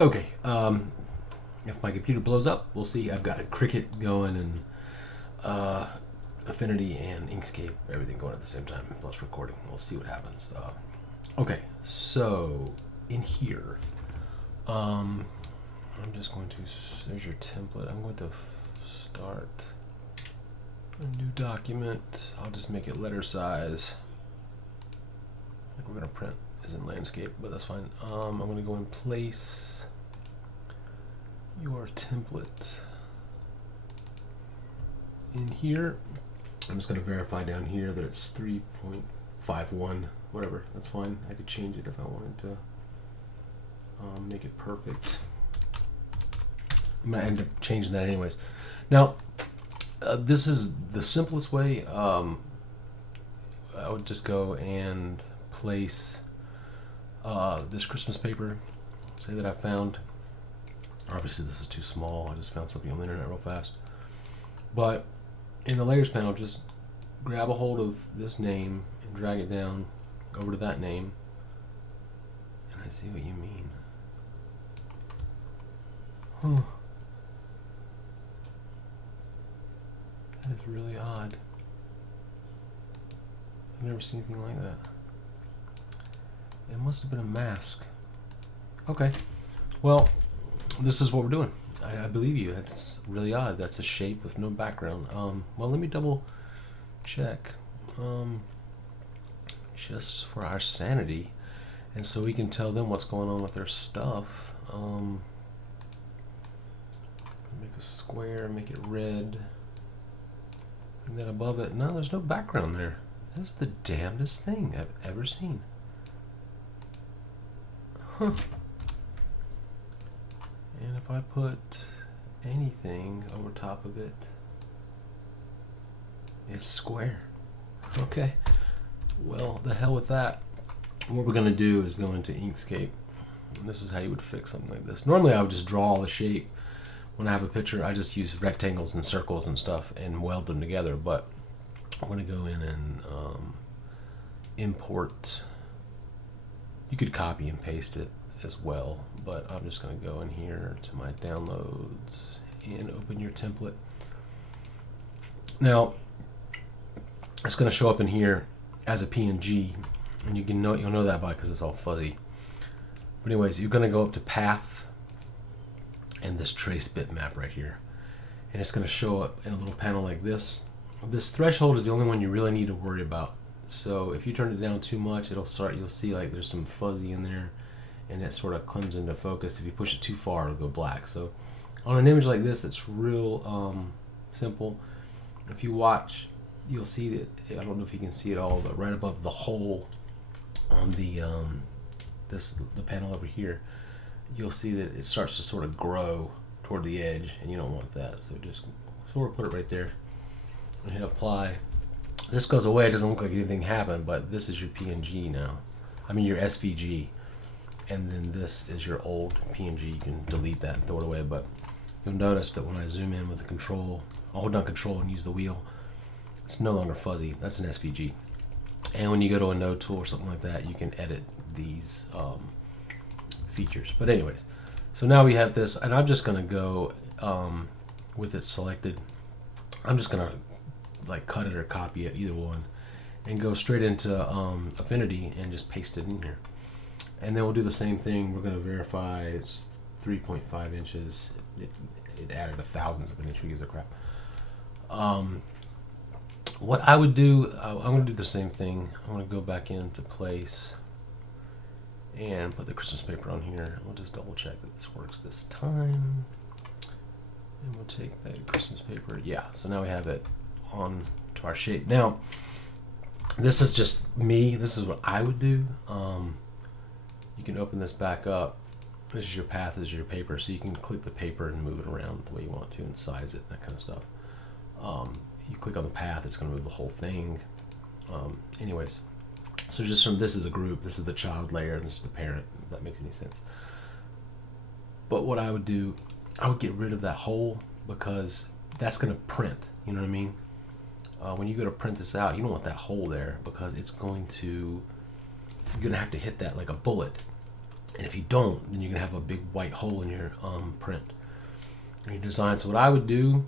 Okay. If my computer blows up, we'll see. I've got Cricut going and Affinity and Inkscape, everything going at the same time, plus recording. We'll see what happens. Okay, so in here, I'm just going to. There's your template. I'm going to start a new document. I'll just make it letter size. Like we're gonna print is in landscape, but that's fine. I'm gonna go in place your template in here. I'm just going to verify down here that it's 3.51, whatever. That's fine. I could change it if I wanted to make it perfect. I'm going to end up changing that anyways. Now, this is the simplest way. I would just go and place this Christmas paper, say that I found. Obviously this is too small. I just found something on the internet real fast. But in the layers panel, just grab a hold of this name and drag it down over to that name. And I see what you mean. Huh. That is really odd. I've never seen anything like that. It must have been a mask. Okay. Well, this is what we're doing. I believe you. That's really odd. That's a shape with no background. Well, let me double check. Just for our sanity, and so we can tell them what's going on with their stuff. Make a square, make it red. And then above it, no, there's no background there. That's the damnedest thing I've ever seen. Huh. And if I put anything over top of it, it's square. Okay. Well, the hell with that. What we're going to do is go into Inkscape. And this is how you would fix something like this. Normally I would just draw the shape. When I have a picture, I just use rectangles and circles and stuff and weld them together. But I'm going to go in and import. You could copy and paste it as well, but I'm just going to go in here to my downloads and open your template. Now it's going to show up in here as a PNG, and you'll know that by because it's all fuzzy. But anyways, you're going to go up to path and this trace bitmap right here, and it's going to show up in a little panel like this. This threshold is the only one you really need to worry about. So if you turn it down too much, you'll see like there's some fuzzy in there, and it sort of comes into focus. If you push it too far, it'll go black. So on an image like this, it's real simple. If you watch, you'll see that, I don't know if you can see it all, but right above the hole on the panel over here, you'll see that it starts to sort of grow toward the edge, and you don't want that. So just sort of put it right there and hit apply. This goes away. It doesn't look like anything happened, but this is your PNG now. I mean your SVG. And then this is your old PNG. You can delete that and throw it away, but you'll notice that when I zoom in with the control, I'll hold down control and use the wheel, it's no longer fuzzy. That's an SVG. And when you go to a node tool or something like that, you can edit these features. But anyways, so now we have this, and I'm just gonna go with it selected. I'm just gonna like cut it or copy it, either one, and go straight into Affinity and just paste it in here. And then we'll do the same thing. We're going to verify it's 3.5 inches. It added a thousandth of an inch. Who gives a crap? What I would do, I'm going to do the same thing. I'm going to go back into place and put the Christmas paper on here. We'll just double check that this works this time. And we'll take that Christmas paper. Yeah, so now we have it on to our shape. Now, this is just me. This is what I would do. You can open this back up. This is your path, this is your paper, so you can click the paper and move it around the way you want to and size it, that kind of stuff. You click on the path, it's going to move the whole thing. Anyways, so just from this is a group, this is the child layer, and this is the parent, if that makes any sense. But what I would do, I would get rid of that hole because that's going to print, you know what I mean? When you go to print this out, you don't want that hole there because it's going to, you're going to have to hit that like a bullet. And if you don't, then you're gonna have a big white hole in your print, in your design. So what I would do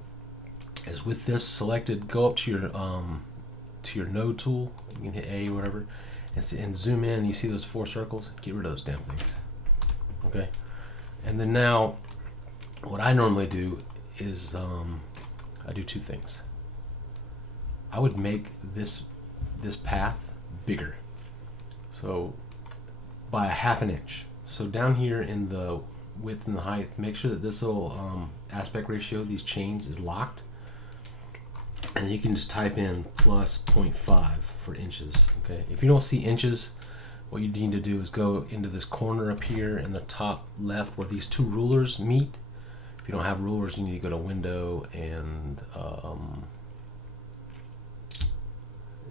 is, with this selected, go up to your node tool. You can hit A or whatever, and zoom in. You see those 4 circles? Get rid of those damn things. Okay. And then now, what I normally do is I do 2 things. I would make this path bigger, so by a 1/2 inch. So down here in the width and the height, make sure that this little aspect ratio, these chains, is locked. And you can just type in plus 0.5 for inches. Okay. If you don't see inches, what you need to do is go into this corner up here in the top left where these 2 rulers meet. If you don't have rulers, you need to go to Window and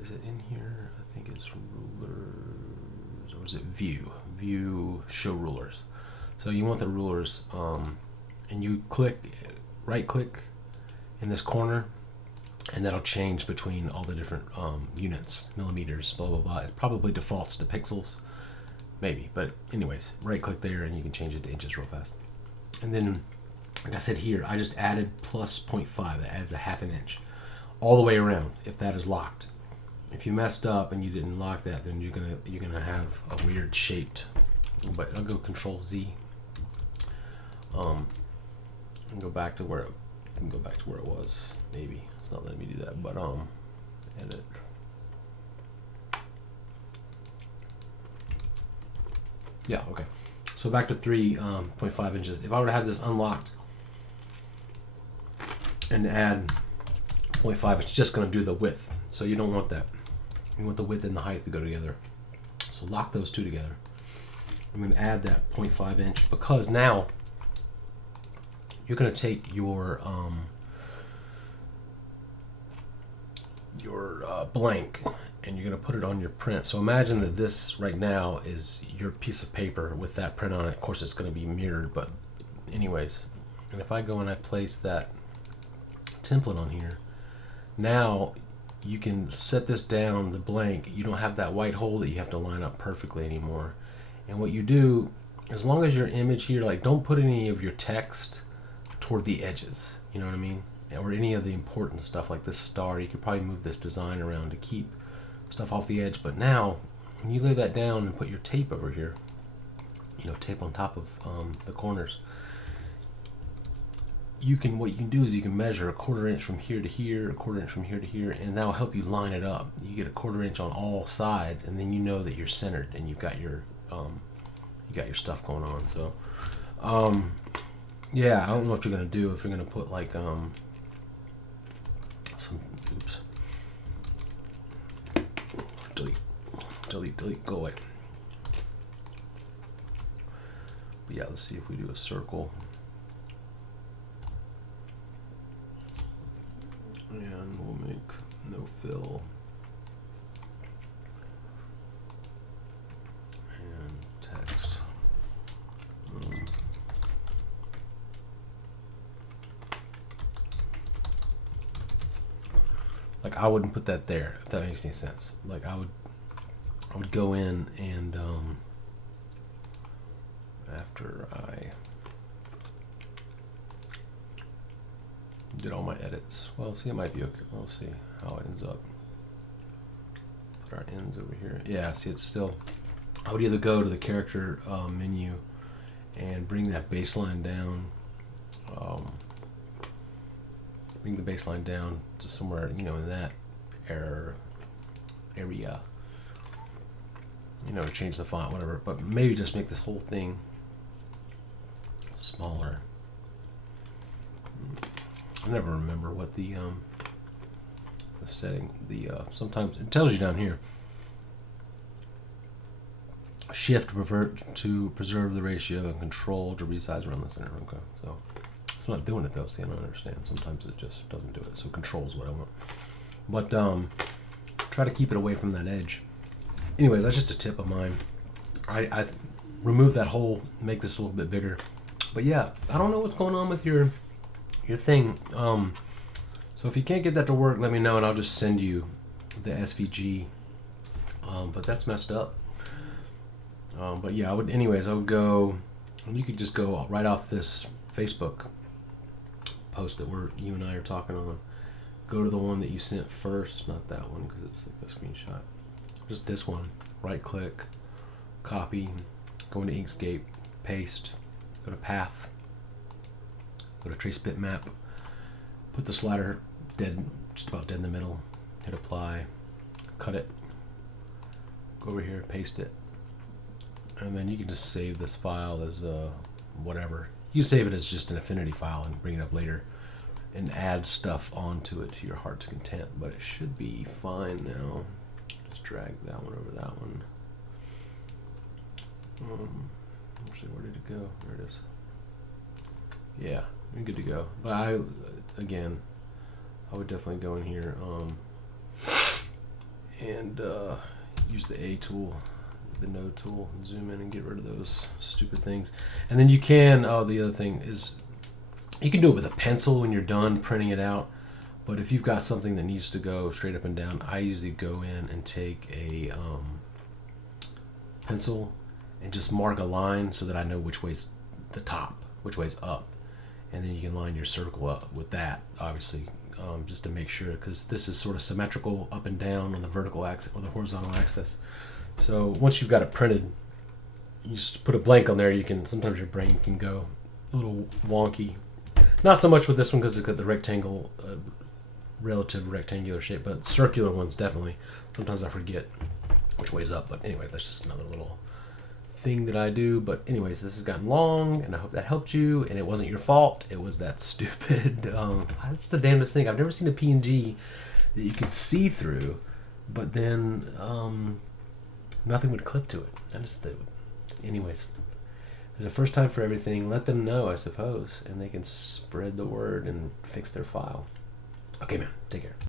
is it in here? I think it's rulers, or is it View? View, Show Rulers. So you want the rulers, and you right click in this corner, and that'll change between all the different units, millimeters, blah blah blah. It probably defaults to pixels, maybe, but anyways, right click there and you can change it to inches real fast. And then, like I said here, I just added plus 0.5. That adds a 1/2 inch all the way around, if that is locked. If you messed up and you didn't lock that, then you're gonna have a weird shaped. But I'll go Control Z. And go back to where it was. Maybe it's not letting me do that, but edit. Yeah, okay. So back to 3.5 inches. If I were to have this unlocked and add 0.5, it's just going to do the width. So you don't want that. You want the width and the height to go together. So lock those 2 together. I'm going to add that 0.5 inch, because now you're going to take your blank and you're going to put it on your print. So imagine that this right now is your piece of paper with that print on it. Of course, it's going to be mirrored, but anyways. And if I go and I place that template on here, now you can set this down, the blank. You don't have that white hole that you have to line up perfectly anymore. And what you do, as long as your image here, like, don't put any of your text toward the edges, you know what I mean? Or any of the important stuff like this star. You could probably move this design around to keep stuff off the edge. But now, when you lay that down and put your tape over here, tape on top of the corners, what you can do is you can measure 1/4 inch from here to here, 1/4 inch from here to here, and that'll help you line it up. You get 1/4 inch on all sides, and then you know that you're centered and you've got your stuff going on. So yeah, I don't know what you're gonna do, if you're gonna put like delete, go away. But yeah, let's see if we do a circle. And we'll make no fill. And text. Like, I wouldn't put that there, if that makes any sense. Like, I would go in and after I did all my edits. Well, see, it might be okay. We'll see how it ends up. Put our ends over here. Yeah, see, it's still. I would either go to the character menu and bring that baseline down. Bring the baseline down to somewhere, in that area. Change the font, whatever. But maybe just make this whole thing smaller. I never remember what the setting, sometimes it tells you down here. Shift to preserve the ratio, and Control to resize around the center. Okay, so it's not doing it though. See, I don't understand. Sometimes it just doesn't do it. So Control is what I want. But try to keep it away from that edge. Anyway, that's just a tip of mine. I remove that hole, make this a little bit bigger. But yeah, I don't know what's going on with your thing. So if you can't get that to work, let me know and I'll just send you the SVG. But that's messed up. But yeah, I would go, and you could just go right off this Facebook post that you and I are talking on. Go to the one that you sent first, not that one because it's like a screenshot. Just this one. Right click, copy, go into Inkscape, paste, go to path, go to trace bitmap, put the slider just about dead in the middle, hit apply, cut it, go over here, paste it, and then you can just save this file as whatever. You save it as just an Affinity file and bring it up later and add stuff onto it to your heart's content, but it should be fine now. Just drag that one over that one. Actually, where did it go? There it is. Yeah, you're good to go. But I would definitely go in here and use the A tool, the node tool, and zoom in and get rid of those stupid things. And then you can, the other thing is, you can do it with a pencil when you're done printing it out. But if you've got something that needs to go straight up and down, I usually go in and take a pencil and just mark a line so that I know which way's the top, which way's up. And then you can line your circle up with that, obviously, just to make sure, because this is sort of symmetrical up and down on the vertical axis or the horizontal axis. So once you've got it printed, you just put a blank on there. Sometimes your brain can go a little wonky. Not so much with this one because it's got the rectangle, relative rectangular shape, but circular ones definitely. Sometimes I forget which way's up, but anyway, that's just another little thing that I do. But anyways, this has gotten long, and I hope that helped you, and it wasn't your fault. It was that stupid, that's the damnedest thing. I've never seen a PNG that you could see through, but then nothing would clip to it. Anyways. There's a first time for everything. Let them know, I suppose, and they can spread the word and fix their file. Okay, man. Take care.